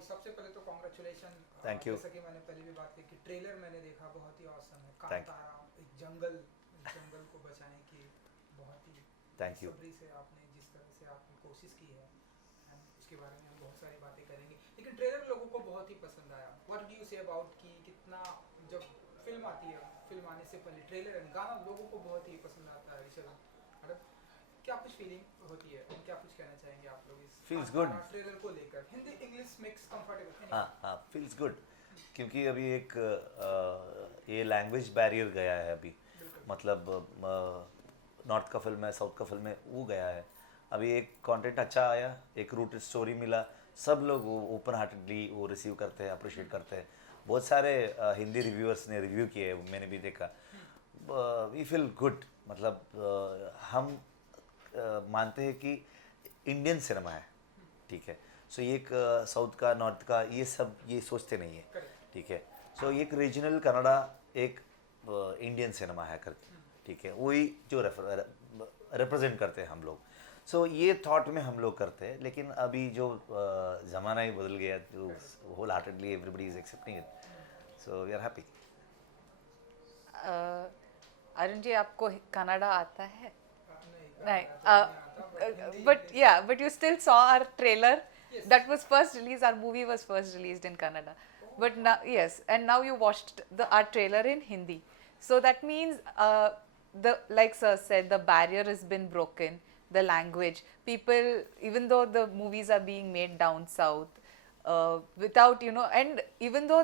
सबसे पहले तो कॉन्ग्रेचुलेशन। Thank you. जैसा कि मैंने पहले भी बात की कि ट्रेलर मैंने देखा, बहुत ही औसम है। थैंक कांतारा, एक जंगल को बचाने की बहुत ही थैंक यू। बेसब्री से आपने जिस तरह से आपने कोशिश की है, एंड उसके बारे में हम बहुत सारी बातें करेंगे। लेकिन ट्रेलर लोगों को बहुत ही पसंद आया। What do you say about कि कितना, जब फिल्म आती है, फिल्म आने से पहले ट्रेलर एंड गाना लोगों को बहुत ही पसंद आता है। ऋषभ मैडम, क्या कुछ फीलिंग होती है और क्या कुछ कहना चाहेंगे आप लोग इस फील्स गुड। कांतारा ट्रेलर को लेकर? Hindi English mix comfortable? हाँ हाँ, फील्स गुड। क्योंकि अभी एक ये लैंग्वेज बैरियर गया है अभी। बिल्कुल। मतलब नॉर्थ का फिल्म है, साउथ का फिल्म है, वो गया है। अभी एक कंटेंट अच्छा आया, एक रूटेड स्टोरी मिला, सब लोग वो ओपन हार्टेडली वो रिसीव करते हैं, अप्रिशिएट करते हैं। बहुत सारे हिंदी रिव्यूअर्स ने रिव्यू किए, मैंने भी देखा। We feel good. मतलब हम मानते हैं कि इंडियन सिनेमा है, ठीक है। सो ये एक साउथ का, नॉर्थ का, ये सब ये सोचते नहीं है, करेक्ट। ठीक है। सो एक रीजनल कनाडा, एक इंडियन सिनेमा है करके, ठीक है। वही जो रिप्रेजेंट करते हैं हम लोग। सो ये थॉट में हम लोग करते हैं। लेकिन अभी जो ज़माना ही बदल गया, तो wholeheartedly everybody is accepting it. So we are happy. Arun ji, आपको कनाडा आता है? नहीं, नहीं, कनाडा तो नहीं आता, but Hindi but English. yeah, but you still saw our trailer. Yes. That was first released. Our movie was first released in Kannada. But now, yes, and now you watched our trailer in Hindi. So that means, like Sir said, the barrier has been broken. The language, people, even though the movies are being made down south, without, and even though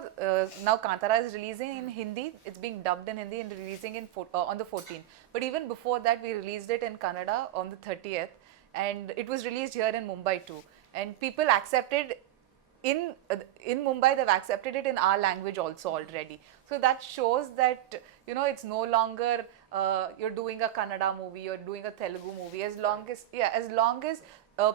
now Kantara is releasing in Hindi, it's being dubbed in Hindi and releasing on the 14th. But even before that, we released it in Kannada on the 30th, and it was released here in Mumbai too. And people accepted in Mumbai, they've accepted it in our language also already. So that shows that it's no longer you're doing a Kannada movie, you're doing a Telugu movie. As long as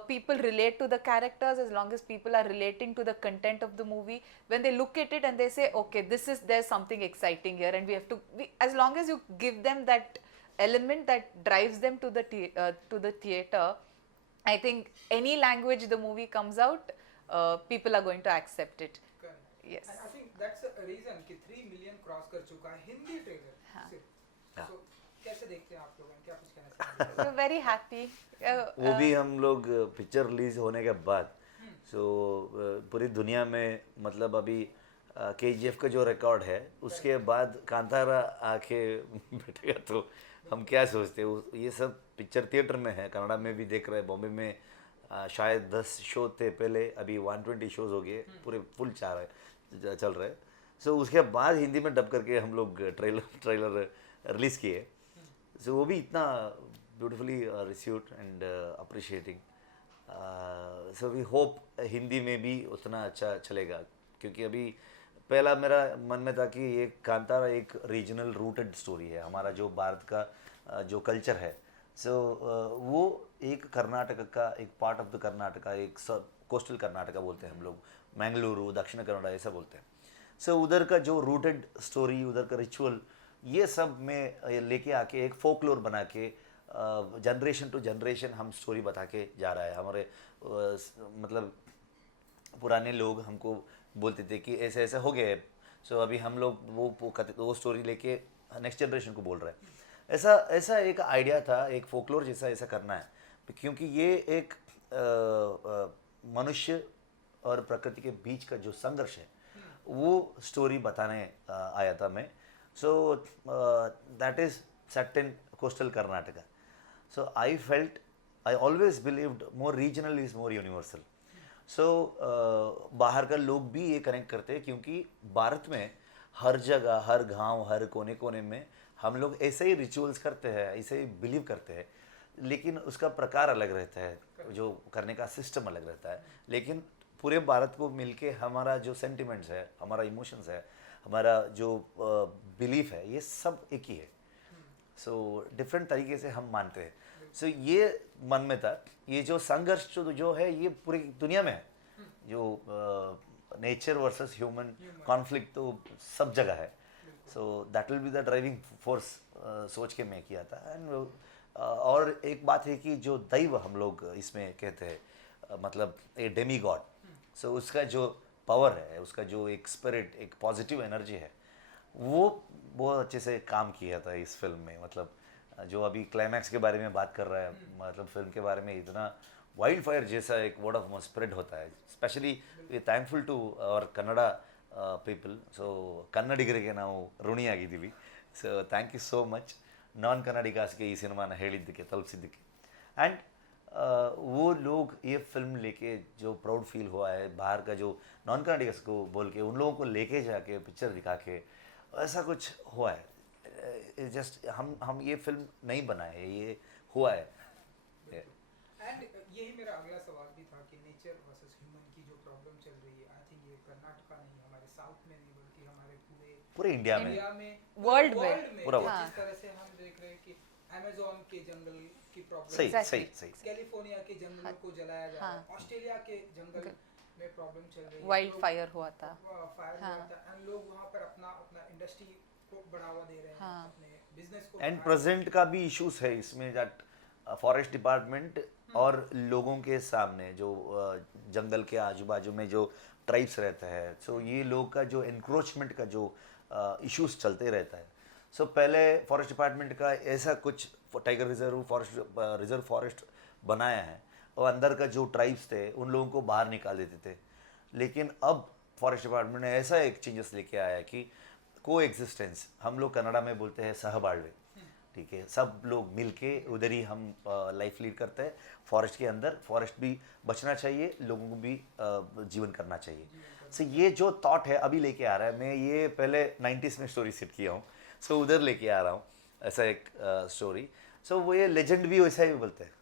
people relate to the characters, as long as people are relating to the content of the movie, when they look at it and they say, okay, there's something exciting here, and as long as you give them that element that drives them to the theater, I think any language the movie comes out, people are going to accept it. Correct. Yes. And I think that's a reason कि 3 million cross कर चुका है Hindi trailer हाँ। सिर्फ। सो कैसे देखते हैं आप लोग, क्या कुछ कहना चाहेंगे? We're very happy. वो भी हम लोग पिक्चर रिलीज होने के बाद, सो पूरी दुनिया में, मतलब अभी KGF का जो रिकॉर्ड है, उसके बाद कांतारा आके बैठेगा तो हम क्या सोचते हैं। ये सब पिक्चर थिएटर में है, कनाडा में भी देख रहे हैं, बॉम्बे में शायद 10 शो थे पहले, अभी 120 शोज हो गए, पूरे फुल चल रहे। सो उसके बाद हिंदी में डब करके हम लोग ट्रेलर रिलीज़ किए। सो वो भी इतना beautifully received and appreciating. So we hope Hindi में भी उतना अच्छा चलेगा, क्योंकि अभी पहला मेरा मन में था कि ये कांतारा एक रीजनल रूटेड स्टोरी है, हमारा जो भारत का जो कल्चर है। सो वो एक कर्नाटक का, एक पार्ट ऑफ द कर्नाटका, एक कोस्टल कर्नाटका बोलते हैं हम लोग, मैंगलुरु, दक्षिण कन्नड़ा ऐसा बोलते हैं। सो उधर का जो रूटेड स्टोरी, उधर का रिचुअल, ये सब में लेके आके एक फोकलोर बना के जनरेशन टू जनरेशन हम स्टोरी बता के जा रहा है। हमारे मतलब पुराने लोग हमको बोलते थे कि ऐसे ऐसे हो गए। सो अभी हम लोग वो स्टोरी लेके नेक्स्ट जनरेशन को बोल रहे हैं। ऐसा ऐसा एक आइडिया था, एक फोकलोर जैसा ऐसा करना है, क्योंकि ये एक मनुष्य और प्रकृति के बीच का जो संघर्ष है, वो स्टोरी बताने आया था मैं। So that is set in coastal Karnataka. So I always believed more regional is more universal. So बाहर का लोग भी ये कनेक्ट करते हैं, क्योंकि भारत में हर जगह, हर गांव, हर कोने कोने में हम लोग ऐसे ही रिचुअल्स करते हैं, ऐसे ही बिलीव करते हैं, लेकिन उसका प्रकार अलग रहता है, जो करने का सिस्टम अलग रहता है। लेकिन पूरे भारत को मिलके हमारा जो सेंटिमेंट्स है, हमारा इमोशंस है, हमारा जो बिलीफ है, ये सब एक ही है। सो डिफरेंट तरीके से हम मानते हैं। सो ये मन में था, ये जो संघर्ष जो है, ये पूरी दुनिया में है। जो नेचर वर्सेस ह्यूमन कॉन्फ्लिक्ट तो सब जगह है। So that will be the driving force, सोच के मैं किया था। एंड और एक बात है कि जो दैव हम लोग इसमें कहते हैं, मतलब ए डेमी गॉड। सो उसका जो पावर है, उसका जो एक स्पिरिट, एक पॉजिटिव एनर्जी है, वो बहुत अच्छे से काम किया था इस फिल्म में। मतलब जो अभी क्लाइमैक्स के बारे में बात कर रहा है, मतलब फिल्म के बारे में इतना वाइल्ड फायर जैसा एक वर्ड ऑफ माउथ स्प्रेड होता है। Especially we thankful to our Kannada people. So ಕನ್ನಡಿಗರಿಗೆ ನಾವು ಋಣಿಯಾಗಿದ್ದೀವಿ. So thank you so much non ಕನ್ನಡಿಗಾಸ್ಗೆ ಈ ಸಿನಿಮಾನ ಹೇಳಿದ್ದಕ್ಕೆ, ತಲುಪಿಸಿದ್ದಕ್ಕೆ. एंड वो लोग ये फिल्म लेके जो प्राउड फील हुआ है बाहर का, जो नॉन कनाडिगस को बोल के उन लोगों को लेके जाके पिक्चर दिखा के ऐसा कुछ हुआ है. जस्ट हम ये फिल्म नहीं बनाए, ये हुआ है. एंड यही मेरा अगला सवाल भी था कि नेचर वर्सेस ह्यूमन की जो प्रॉब्लम चल रही है, आई थिंक ये कर्नाटका नहीं, हमारे साउथ में नहीं, बल्कि हमारे पूरे इंडिया में, वर्ल्ड में पूरा जिस तरह से हम देख रहे हैं कि अमेज़न के जंगल की प्रॉब्लम, सही Exactly. सही सही. कैलिफोर्निया के जंगलों को जलाया जा रहा है, ऑस्ट्रेलिया के जंगल में प्रॉब्लम चल रही है, वाइल्ड फायर हुआ था. फायर हुआ था, एंड लोग वहाँ पर अपना अपना इंडस्ट्री को बढ़ावा दे रहे हैं, हाँ. अपने बिजनेस को एंड बढ़ा प्रेजेंट का भी इश्यूज है इसमें, दैट फॉरेस्ट डिपार्टमेंट और लोगों के सामने जो जंगल के आजू बाजू में जो ट्राइब्स रहता है, सो ये लोग का जो इंक्रोचमेंट का जो इश्यूज चलते रहता है. सो पहले फॉरेस्ट डिपार्टमेंट का ऐसा कुछ टाइगर रिजर्व फॉरेस्ट बनाया है, और अंदर का जो ट्राइब्स थे उन लोगों को बाहर निकाल देते थे. लेकिन अब फॉरेस्ट डिपार्टमेंट ने ऐसा एक चेंजेस लेके आया है कि को एग्जिस्टेंस, हम लोग कन्नड़ा में बोलते हैं सहबाಳ್ವೆ, ठीक है, सब लोग मिलके उधर ही हम लाइफ लीड करते हैं फॉरेस्ट के अंदर. फॉरेस्ट भी बचना चाहिए, लोगों को भी जीवन करना चाहिए. सो ये जो थॉट है अभी लेके आ रहा है, मैं ये पहले 90s में स्टोरी सेट किया हूँ, सो उधर लेके आ रहा हूँ ऐसा एक स्टोरी. सो वो ये लेजेंड भी वैसा ही बोलते हैं,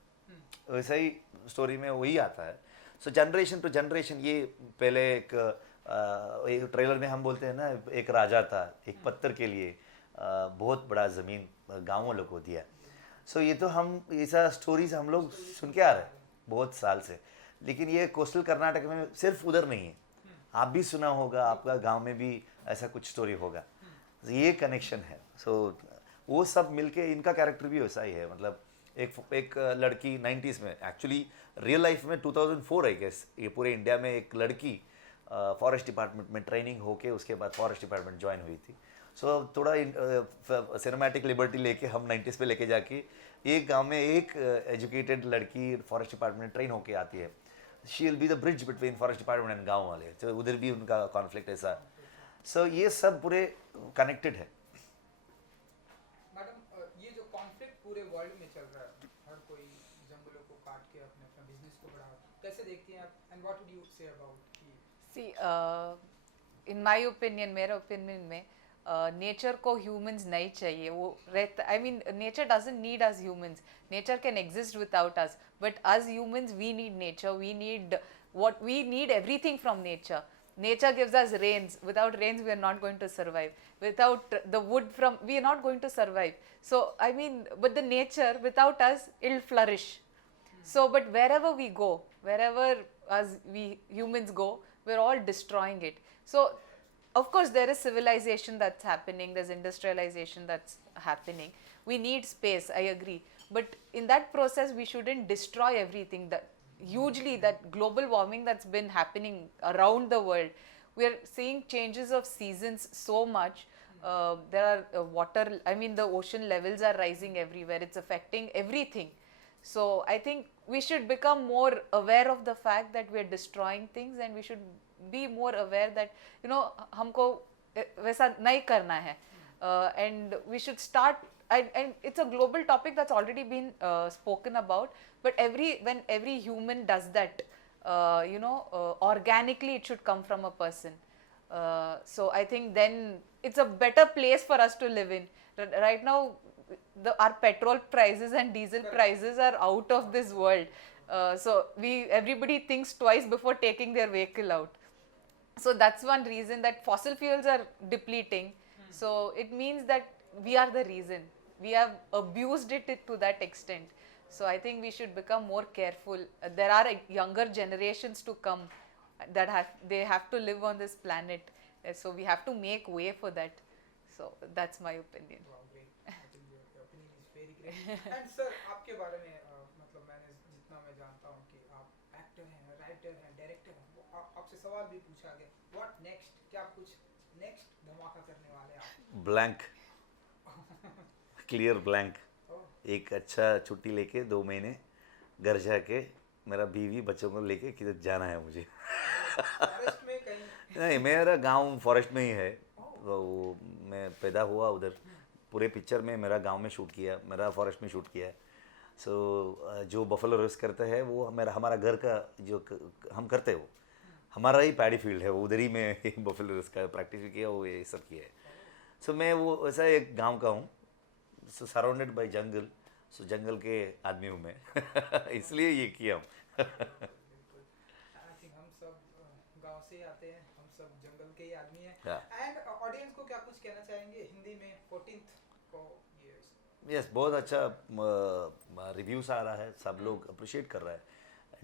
वैसा ही स्टोरी में वही आता है. सो जनरेशन टू जनरेशन, ये पहले एक ट्रेलर में हम बोलते हैं ना, एक राजा था, एक पत्थर के लिए बहुत बड़ा ज़मीन गाँव वालों को दिया. सो ये तो हम ऐसा स्टोरीज हम लोग सुन के आ रहे हैं बहुत साल से. लेकिन ये कोस्टल कर्नाटक में सिर्फ उधर नहीं है, आप भी सुना होगा, आपका गांव में भी ऐसा कुछ स्टोरी होगा. ये कनेक्शन है. सो वो सब मिलके इनका कैरेक्टर भी वैसा ही है. मतलब एक लड़की 90s में, एक्चुअली रियल लाइफ में 2004 आई गेस, ये पूरे इंडिया में एक लड़की फॉरेस्ट डिपार्टमेंट में ट्रेनिंग होके उसके बाद फॉरेस्ट डिपार्टमेंट ज्वाइन हुई थी. सो थोड़ा सिनेमैटिक लिबर्टी लेके हम 90s पे लेके जाके एक गांव में एक एजुकेटेड लड़की फॉरेस्ट डिपार्टमेंट में ट्रेन होके आती है. She will be the bridge between forest department and गांव वाले. तो उधर भी उनका कॉन्फ्लिक्ट ऐसा. सो ये सब पूरे कनेक्टेड है. मैडम, ये जो कॉन्फ्लिक्ट पूरे वर्ल्ड में चल रहा है, हर कोई जंगलों को काट के अपने अपना बिजनेस को बढ़ा, कैसे देखती हैं आप, and what would you say about? See, in my opinion, मेरा opinion में नेचर को ह्यूमंस नहीं चाहिए. वो रहता, I mean nature doesn't need us humans. Nature can exist without us, but us humans we need nature. We need what we need everything from nature. Nature gives us rains. Without rains we are not going to survive. Without the wood from, we are not going to survive. So I mean, but the nature without us, it'll flourish. So but wherever we go, wherever us we humans go, we're all destroying it. So of course there is civilization that's happening, there's industrialization that's happening. We need space, I agree, but in that process we shouldn't destroy everything. That hugely, that global warming that's been happening around the world, we are seeing changes of seasons so much. There are water, I mean the ocean levels are rising everywhere. It's affecting everything. So I think we should become more aware of the fact that we are destroying things, and we should be more aware that, you know, हमको वैसा नहीं करना है. And we should start, and it's a global topic that's already been spoken about, but when every human does that, organically it should come from a person. So I think then it's a better place for us to live in. Right now our petrol prices and diesel prices are out of this world. So everybody thinks twice before taking their vehicle out. So that's one reason that fossil fuels are depleting. So it means that we are the reason. We have abused it to that extent. So I think we should become more careful. There are younger generations to come that they have to live on this planet. So we have to make way for that. So that's my opinion. Wow, great. I think your opinion is very great. And sir, आपके बारे में मतलब मैंने जितना मैं जानता हूँ कि आप एक्टर हैं, राइटर हैं, डायरेक्टर हैं, वो आपसे सवाल भी पूछा गया, व्हाट नेक्स्ट, क्या कुछ नेक्स्ट धमाका करने वाले हैं आप? Blank, clear blank. ओह, एक अच्छा छुट्टी लेके 2 महीने घर जाके मेरा बीवी बच्चों को लेके किधर जाना है मुझे। फॉरेस्ट में कहीं? नहीं, मेरा गांव फॉरेस्ट में ही है, तो मैं पैदा हुआ उधर। पूरे पिक्चर में मेरा गांव में शूट किया, मेरा फॉरेस्ट में शूट किया है। सो जो बफेलो रेस करते हैं वो हमारा घर का जो हम करते हैं वो हमारा ही पैडी फील्ड है, वो उधर ही मैं बफेलो रेस का प्रैक्टिस भी किया, वो ये सब किया है। सो मैं वो ऐसा एक गांव का हूँ, सो सराउंडेड बाय जंगल, सो जंगल के आदमी हूँ मैं इसलिए ये किया हूँ। बिल्कुल, आई थिंक हम सब गांव से ही आते हैं, हम सब जंगल के ही आदमी हैं। Yeah. एंड ऑडियंस को क्या कुछ कहना चाहेंगे हिंदी में 14th को? ये यस, बहुत अच्छा रिव्यूज़ आ रहा है, सब लोग अप्रिशिएट कर रहा है।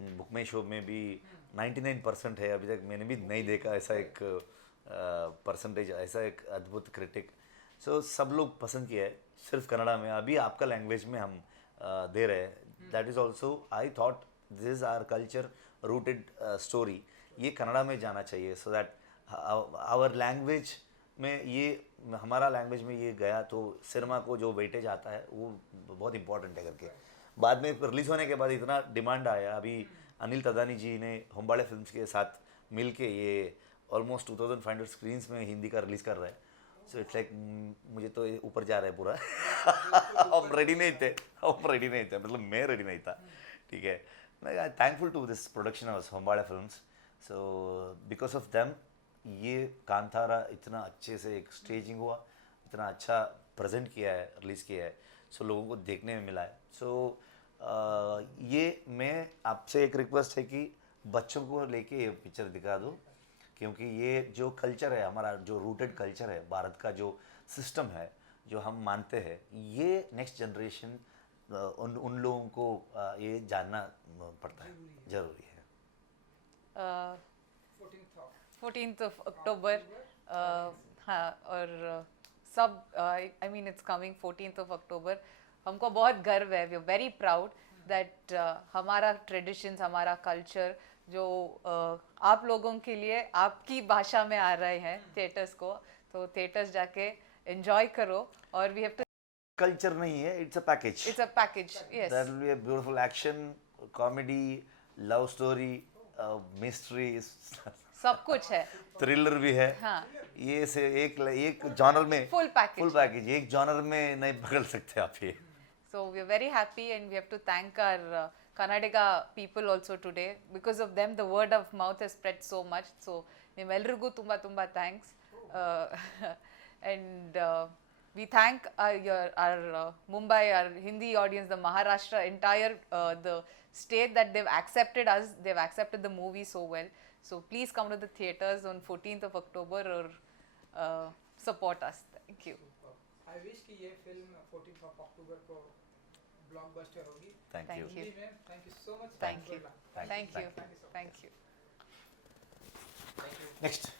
एंड बुक में शो में भी 99% है, अभी तक मैंने भी नहीं देखा ऐसा एक परसेंटेज, ऐसा एक अद्भुत क्रिटिक। सो सब लोग पसंद किया है, सिर्फ कन्नड़ा में। अभी आपका लैंग्वेज में हम दे रहे हैं, that is also I thought this is our culture rooted story, ये कन्नड़ा में जाना चाहिए, सो दैट आवर लैंग्वेज में ये, हमारा लैंग्वेज में ये गया तो सिनेमा को जो वेटेज आता है वो बहुत इंपॉर्टेंट है करके। बाद में रिलीज़ होने के बाद इतना डिमांड आया, अभी अनिल तदानी जी ने होम्बाड़े फिल्म्स के साथ मिल के ये ऑलमोस्ट 2500 स्क्रीन्स में हिंदी का रिलीज़ कर रहा है। सो इट्स लाइक मुझे तो ये ऊपर जा रहा है पूरा हम रेडी नहीं थे, मतलब मैं रेडी नहीं था, ठीक है। मैं thankful to this production house Hombale films, so because of them ये कांतारा इतना अच्छे से एक स्टेजिंग हुआ, इतना अच्छा प्रेजेंट किया है, रिलीज़ किया है, सो लोगों को देखने में मिला है। सो ये मैं आपसे एक रिक्वेस्ट है कि बच्चों को लेके ये पिक्चर दिखा दो, क्योंकि ये जो कल्चर है हमारा, जो रूटेड कल्चर है भारत का, जो सिस्टम है, जो हम मानते हैं, ये नेक्स्ट जनरेशन उन लोगों को ये जानना पड़ता है, ज़रूरी है। 14th 14th of October, हाँ, और सब I mean it's coming 14th of October। हमको बहुत गर्व है, we are very proud that हमारा ट्रेडिशंस, हमारा कल्चर जो आप लोगों के लिए आपकी भाषा में आ रहे हैं थिएटर्स को, तो थिएटर्स जाके एंजॉय करो। और वी हैव टू, कल्चर नहीं है, it's a package, it's a package, yes, that will be a beautiful action, comedy, love story, mystery, सब कुछ है, थ्रिलर भी है। हाँ, ये से एक जॉनर में फुल पैकेज, एक जॉनर में नहीं पकड़ सकते आप ये। So we are very happy, and we have to thank our Karnataka people also today. Because of them, the word of mouth has spread so much. So nimelrigu tumba tumba thanks, and we thank our Mumbai, our Hindi audience, the Maharashtra, entire the state, that they've accepted us, they've accepted the movie so well. So please come to the theaters on 14th of October or support us. Thank you. I wish कि ये film 14th of October को blockbuster होगी। Thank you, Thank you. Hindi में thank you so much. Thank you. Thank you. Thank you. Thank you. Thank you. Next.